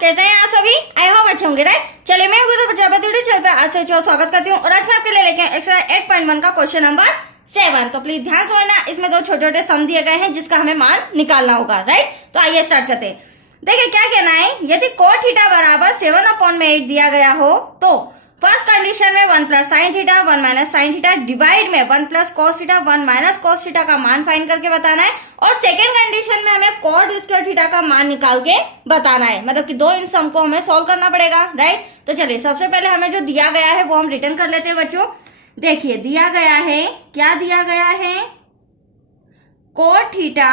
कैसे हैं आप सभी? आई होप अच्छे होंगे राइट। चलिए मैं हूँ प्रजापति चैनल पे आज से स्वागत करती हूँ और आज मैं आपके लिए लेके एक्सरसाइज 8.1 का क्वेश्चन नंबर 7। तो प्लीज ध्यान समझना, इसमें दो छोटे छोटे सम दिए गए हैं जिसका हमें मान निकालना होगा राइट। तो आइए स्टार्ट करते हैं। देखिए क्या कहना है, यदि cot थीटा बराबर 7/8 दिया गया हो तो फर्स्ट कंडीशन में 1 plus sine theta 1 minus sine theta divide में 1 plus cos theta 1 minus cos theta का मान फाइंड करके बताना है। और सेकेंड कंडीशन में हमें कॉट स्क्वायर थीटा का मान निकाल के बताना है, मतलब कि दो इन सम को हमें सॉल्व करना पड़ेगा राइट। तो चलिए सबसे पहले हमें जो दिया गया है वो हम रिटर्न कर लेते हैं बच्चों। देखिए दिया गया है, क्या दिया गया है, कॉट थीटा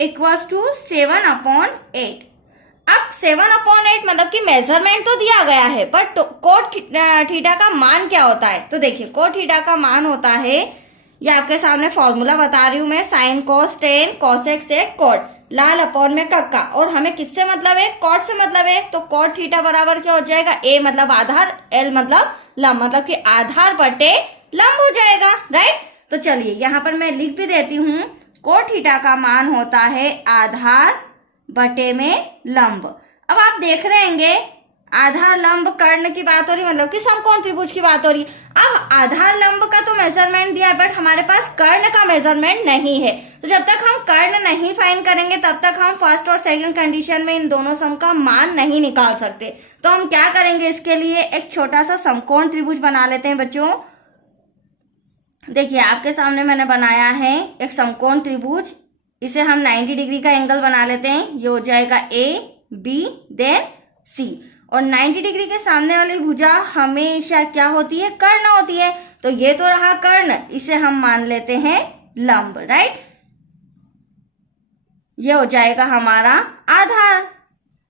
इक्वल्स टू 7/8। अब 7/8 मतलब कि मेजरमेंट तो दिया गया है, पर कोट थीटा का मान क्या होता है। तो देखिए कोट थीटा का मान होता है, ये आपके सामने फॉर्मूला बता रही हूं मैं, sine cos tan cosec sec cot लाल अपॉन में कक्का। और हमें किससे मतलब है, कॉट से मतलब है। तो कॉट थीटा बराबर क्या हो जाएगा, ए मतलब आधार, एल मतलब लंब, मतलब कि आधार बटे लंब हो जाएगा राइट। तो चलिए यहाँ पर मैं लिख भी देती हूँ, कोट थीटा का मान होता है आधार बटे में लंब। अब आप देख रहे होंगे आधार लंब कर्ण की बात हो रही, मतलब कि समकोण त्रिभुज की बात हो रही। अब आधार लंब का तो मेजरमेंट दिया है, बट हमारे पास कर्ण का मेजरमेंट नहीं है। तो जब तक हम कर्ण नहीं फाइंड करेंगे तब तक हम फर्स्ट और सेकंड कंडीशन में इन दोनों सम का मान नहीं निकाल सकते। तो हम क्या करेंगे, इसके लिए एक छोटा सा समकोण त्रिभुज बना लेते हैं बच्चों। देखिए आपके सामने मैंने बनाया है एक समकोण त्रिभुज, इसे हम 90 डिग्री का एंगल बना लेते हैं। ये हो जाएगा ए बी देन सी। और 90 डिग्री के सामने वाली भुजा हमेशा क्या होती है, कर्ण होती है। तो ये तो रहा कर्ण, इसे हम मान लेते हैं लंब राइट। ये हो जाएगा हमारा आधार।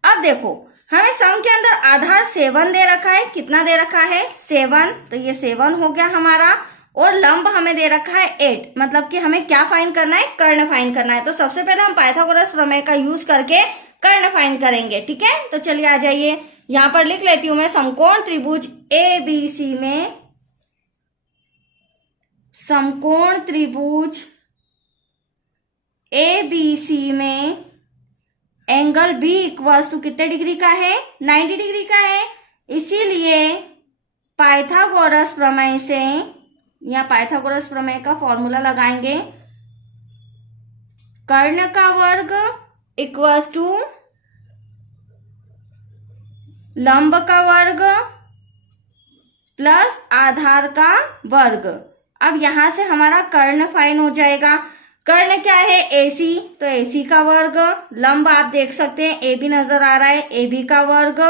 अब देखो हमें सम के अंदर आधार 7 दे रखा है, कितना दे रखा है 7, तो ये 7 हो गया हमारा। और लंब हमें दे रखा है 8, मतलब कि हमें क्या फाइंड करना है, कर्ण फाइंड करना है। तो सबसे पहले हम पाइथागोरस प्रमेय का यूज करके कर्ण फाइंड करेंगे, ठीक है। तो चलिए आ जाइए, यहां पर लिख लेती हूं मैं, समकोण त्रिभुज ए बी सी में, समकोण त्रिभुज ए बी सी में एंगल बी इक्वल्स टू कितने डिग्री का है, 90 डिग्री का है। इसीलिए पाइथागोरस प्रमेय से, यहाँ पाइथागोरस प्रमेय का फॉर्मूला लगाएंगे, कर्ण का वर्ग इक्वल्स टू लंब का वर्ग प्लस आधार का वर्ग। अब यहां से हमारा कर्ण फाइन हो जाएगा। कर्ण क्या है, एसी, तो एसी का वर्ग, लंब आप देख सकते हैं ए बी नजर आ रहा है, ए बी का वर्ग,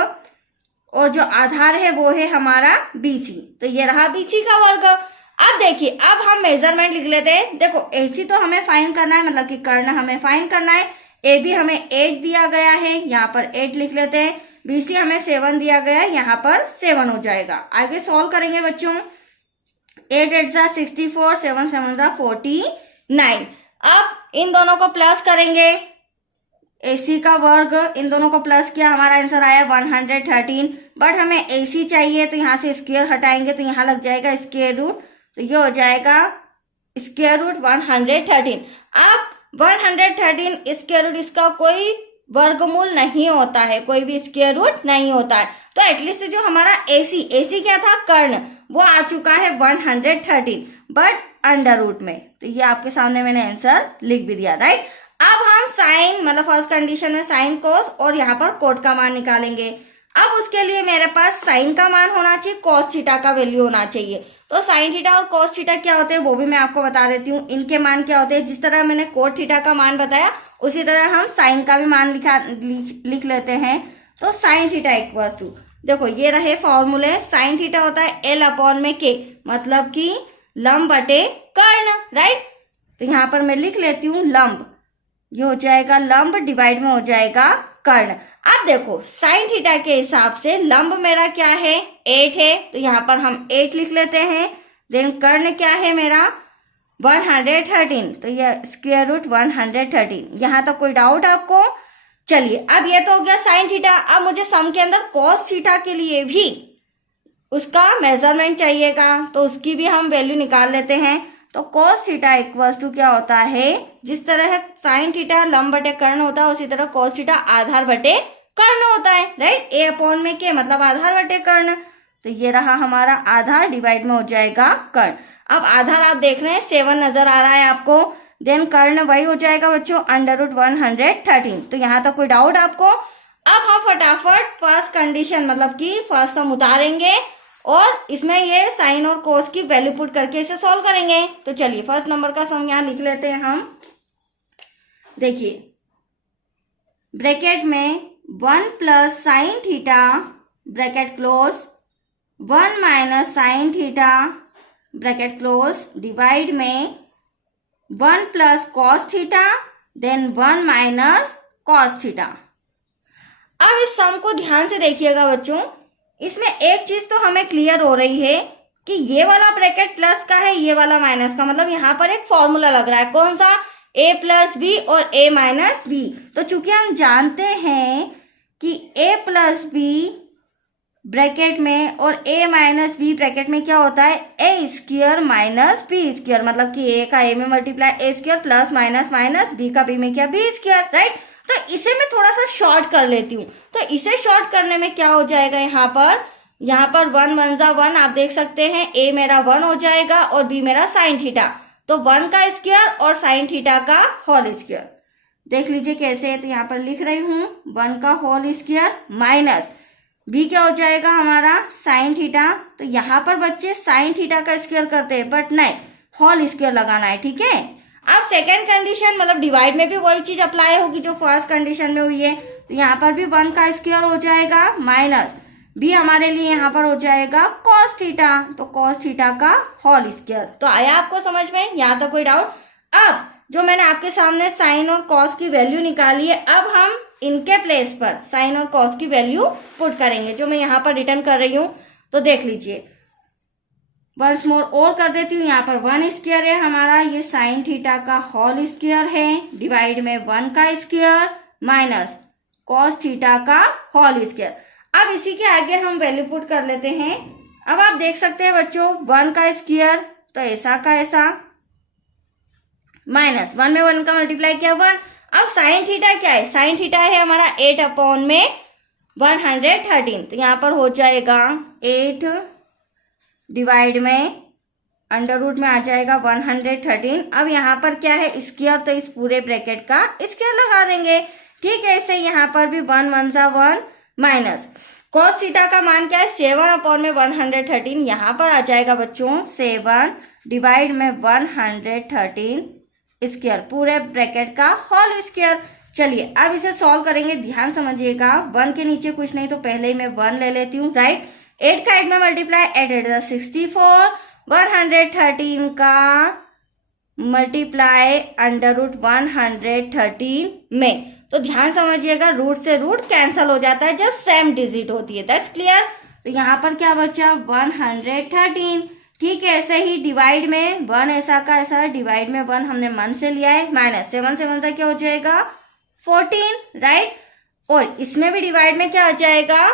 और जो आधार है वो है हमारा बीसी, तो ये रहा बीसी का वर्ग। अब देखिए अब हम मेजरमेंट लिख लेते हैं। देखो एसी तो हमें फाइंड करना है, मतलब कि कर्ण हमें फाइंड करना है। ए बी हमें 8 दिया गया है, यहाँ पर 8 लिख लेते हैं। बीसी हमें 7 दिया गया है, यहाँ पर 7 हो जाएगा। आगे सॉल्व करेंगे बच्चों, 8 8 जा 64, 7 7 जा 49। अब इन दोनों को प्लस करेंगे, एसी का वर्ग इन दोनों को प्लस किया, हमारा आंसर आया 113। बट हमें एसी चाहिए तो यहाँ से स्क्वायर हटाएंगे तो यहाँ लग जाएगा स्क्वायर रूट, तो ये हो जाएगा स्क्वायर रूट 113। अब 113 स्क्वायर रूट, इसका कोई वर्गमूल नहीं होता है, कोई भी स्क्वायर रूट नहीं होता है। तो एटलीस्ट जो हमारा एसी क्या था, कर्ण, वो आ चुका है 113, बट अंडर रूट में। तो ये आपके सामने मैंने आंसर लिख भी दिया राइट। अब हम साइन, मतलब फर्स्ट कंडीशन में साइन कोस और यहाँ पर कोट का मान निकालेंगे। अब उसके लिए मेरे पास साइन का मान होना चाहिए, कॉस थीटा का वैल्यू होना चाहिए। तो साइन थीटा और कॉस थीटा क्या होते हैं वो भी मैं आपको बता देती हूँ, इनके मान क्या होते हैं। जिस तरह मैंने कोट थीटा का मान बताया उसी तरह हम साइन का भी मान लिख लेते हैं। तो साइन थीटा इक्वल्स टू, देखो ये रहे फॉर्मूले, साइन थीटा होता है एल अपॉन में के, मतलब कि लंब बटे कर्ण राइट। तो यहाँ पर मैं लिख लेती हूँ लंब, ये हो जाएगा लंब डिवाइड में हो जाएगा कर्ण। अब देखो साइन थीटा के हिसाब से लंब मेरा क्या है, 8 है, तो यहाँ पर हम 8 लिख लेते हैं। देन कर्ण क्या है मेरा 113, तो ये स्क्वायर रूट 113। यहाँ तक कोई डाउट आपको? चलिए अब ये तो हो गया साइन थीटा। अब मुझे सम के अंदर कॉस थीटा के लिए भी उसका मेजरमेंट चाहिएगा, तो उसकी भी हम वैल्यू निकाल लेते हैं। तो cos थीटा इक्वल्स टू क्या होता है, जिस तरह साइन थीटा लंब बटे कर्ण होता है उसी तरह cos थीटा आधार बटे कर्ण होता है, राइट। ए अपॉन में के मतलब आधार बटे कर्ण, तो ये रहा हमारा आधार, डिवाइड में हो जाएगा कर्ण। अब आधार आप देख रहे हैं 7 नजर आ रहा है आपको, देन कर्ण वही हो जाएगा बच्चों √113। तो यहाँ तक कोई डाउट आपको? अब हम फटाफट फर्स्ट कंडीशन मतलब कि फर्स्ट सम उतारेंगे और इसमें ये साइन और कोस की वैल्यू पुट करके इसे सॉल्व करेंगे। तो चलिए फर्स्ट नंबर का सम यहाँ लिख लेते हैं हम। देखिए ब्रैकेट में 1 plus sine theta bracket close 1 minus sine theta bracket close divide में 1 plus cos theta then 1 minus cos theta. अब इस सम को ध्यान से देखिएगा बच्चों, इसमें एक चीज तो हमें क्लियर हो रही है कि ये वाला ब्रैकेट प्लस का है, ये वाला माइनस का, मतलब यहाँ पर एक फॉर्मूला लग रहा है, कौन सा? a प्लस बी और a माइनस बी। तो चूंकि हम जानते हैं कि a प्लस बी ब्रैकेट में और a माइनस बी ब्रैकेट में क्या होता है? a square minus B square, मतलब कि a का a में multiply a square plus minus minus b का b में क्या? b square, right. तो इसे मैं थोड़ा सा शॉर्ट कर लेती हूँ। तो इसे शॉर्ट करने में क्या हो जाएगा? यहाँ पर 1 1 जा 1, आप देख सकते हैं a मेरा 1 हो जाएगा और b मेरा साइन थीटा, तो 1 का स्क्वायर और साइन थीटा का होल स्क्वायर। देख लीजिए कैसे है, तो यहाँ पर लिख रही हूँ 1 का होल स्क्वायर माइनस b क्या हो जाएगा हमारा? Sine theta. तो यहाँ पर बच्चे साइन थीटा का स्क्वायर करते हैं, बट नहीं, होल स्क्वायर लगाना है, ठीक है। अब सेकेंड कंडीशन मतलब डिवाइड में भी वही चीज अप्लाई होगी जो फर्स्ट कंडीशन में हुई है। तो यहाँ पर भी 1 का स्क्वायर हो जाएगा माइनस b हमारे लिए यहाँ पर हो जाएगा कॉस थीटा, तो कॉस थीटा का होल स्क्वायर। तो आया आपको समझ में? यहाँ तक कोई डाउट? अब जो मैंने आपके सामने साइन और कॉस की वैल्यू निकाली है, अब हम इनके प्लेस पर साइन और कॉस की वैल्यू पुट करेंगे, जो मैं यहाँ पर रिटर्न कर रही हूँ। तो देख लीजिए वंस मोर और कर देती हूँ। यहाँ पर 1 स्क्वायर है हमारा, ये साइन थीटा का होल स्क्वायर है, डिवाइड में 1 का स्क्वायर माइनस कॉस थीटा का होल स्क्वायर। अब इसी के आगे हम वैल्यू पुट कर लेते हैं। अब आप देख सकते हैं बच्चों 1 का स्क्वायर तो ऐसा का ऐसा माइनस 1 में 1 का मल्टीप्लाई किया 1। अब साइन थीटा क्या है? साइन थीटा है हमारा 8 अपॉन में 113, तो यहाँ पर हो जाएगा 8 डिवाइड में अंडर रूट में आ जाएगा 113। अब यहाँ पर क्या है? स्क्वायर, तो इस पूरे ब्रैकेट का स्क्वायर लगा देंगे, ठीक है। ऐसे यहाँ पर भी 1 1 जा 1 माइनस कॉस थीटा का मान क्या है? 7 अपॉन में 113, यहाँ पर आ जाएगा बच्चों 7 डिवाइड में 113 स्क्वायर, पूरे ब्रैकेट का होल स्क्वायर। चलिए अब इसे सॉल्व करेंगे, ध्यान समझिएगा। 1 के नीचे कुछ नहीं तो पहले ही मैं 1 ले लेती हूँ, राइट। 8 का 8 में मल्टीप्लाई 8 8 64, 113 का मल्टीप्लाई अंडर रूट 113 में। तो ध्यान समझिएगा, रूट से रूट कैंसल हो जाता है जब सेम डिजिट होती है, दैट्स क्लियर। तो यहाँ पर क्या बचा? 113, ठीक है। ऐसे ही डिवाइड में 1 ऐसा का ऐसा, डिवाइड में 1 हमने मन से लिया है, माइनस 7 से 1 से क्या हो जाएगा? 14, राइट। और इसमें भी डिवाइड में क्या हो जाएगा?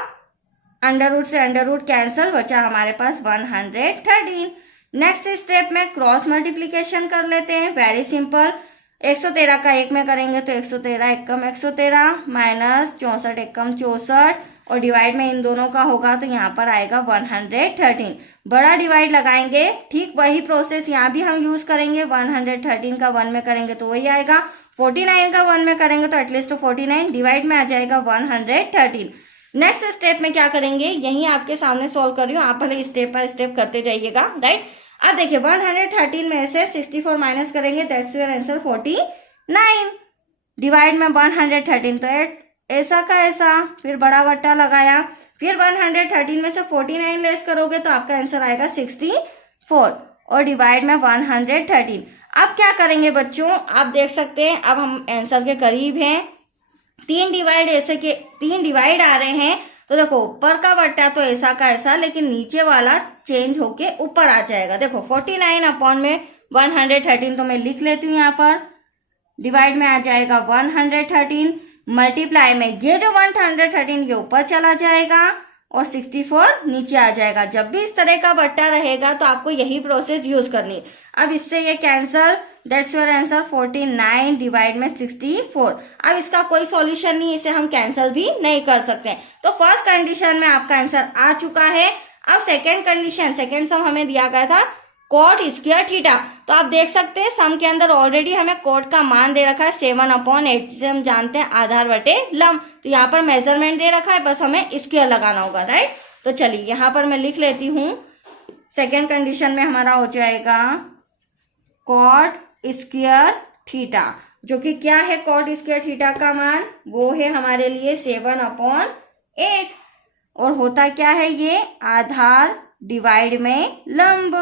अंडर रूट से अंडर रूट कैंसल, बचा हमारे पास 113। नेक्स्ट स्टेप में क्रॉस मल्टीप्लीकेशन कर लेते हैं, वेरी सिंपल। 113 का 1 में करेंगे तो 113 एकम 113 माइनस 64 एकम 64 और डिवाइड में इन दोनों का होगा तो यहाँ पर आएगा 113। बड़ा डिवाइड लगाएंगे, ठीक वही प्रोसेस यहाँ भी हम यूज करेंगे। 113 का 1 में करेंगे तो वही आएगा, 49 का 1 में करेंगे तो एटलीस्ट 49, डिवाइड में आ जाएगा 113। नेक्स्ट स्टेप में क्या करेंगे? यही आपके सामने सॉल्व कर रही हूँ, आप पहले स्टेप बाय स्टेप करते जाइएगा, राइट। अब देखिए 113 में से 64 माइनस करेंगे, दैट्स योर आंसर 49। डिवाइड में 113 तो ऐसा का ऐसा, फिर बड़ा बट्टा लगाया, फिर 113 में से 49 लेस करोगे तो आपका आंसर आएगा 64 और डिवाइड में 113। अब क्या करेंगे बच्चों? आप देख सकते हैं अब हम आंसर के करीब हैं। 3 डिवाइड ऐसे के 3 डिवाइड आ रहे हैं, तो देखो ऊपर का बट्टा तो ऐसा का ऐसा, लेकिन नीचे वाला चेंज होके ऊपर आ जाएगा। देखो 49 अपॉन में 113 तो मैं लिख लेती हूँ, यहाँ पर डिवाइड में आ जाएगा 113, मल्टीप्लाई में ये जो 113 ये ऊपर चला जाएगा और 64 नीचे आ जाएगा। जब भी इस तरह का बट्टा रहेगा तो आपको यही प्रोसेस यूज करनी है। अब इससे ये cancel, that's your answer 49 divide में 64। अब इसका कोई सॉल्यूशन नहीं, इसे हम कैंसिल भी नहीं कर सकते। तो फर्स्ट कंडीशन में आपका आंसर आ चुका है। अब सेकेंड कंडीशन, सेकेंड सम हमें दिया गया था कॉट स्क्वायर थीटा। तो आप देख सकते हैं सम के अंदर ऑलरेडी हमें कॉट का मान दे रखा है 7/8, जिसे हम जानते हैं आधार बटे लंब। तो यहाँ पर मेजरमेंट दे रखा है, बस हमें स्क्वायर लगाना होगा, राइट। तो चलिए यहाँ पर मैं लिख लेती हूँ। सेकेंड कंडीशन में हमारा हो जाएगा कॉट स्क्वायर थीटा, जो कि क्या है कॉट स्क्वायर थीटा का मान, वो है हमारे लिए 7/8। और होता क्या है, ये आधार डिवाइड में लंब,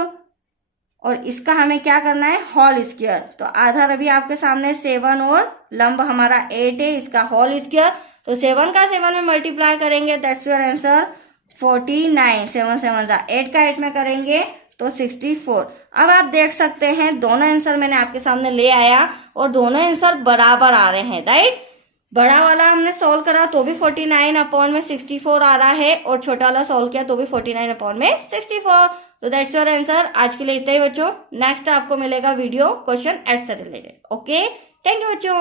और इसका हमें क्या करना है होल स्क्वायर। तो आधार अभी आपके सामने 7 और लंब हमारा 8 है, इसका होल स्क्वायर। तो 7 का 7 में मल्टीप्लाई करेंगे, दैट्स योर आंसर 49। 7 7 जा 8 का 8 में करेंगे तो 64। अब आप देख सकते हैं दोनों आंसर मैंने आपके सामने ले आया और दोनों आंसर बराबर आ रहे हैं, राइट। बड़ा वाला हमने सॉल्व करा तो भी 49/64 आ रहा है, और छोटा वाला सॉल्व किया तो भी 49/64। तो दैट्स योर आंसर। आज के लिए इतना ही बच्चों। नेक्स्ट आपको मिलेगा वीडियो क्वेश्चन एट से रिलेटेड। ओके, थैंक यू बच्चों।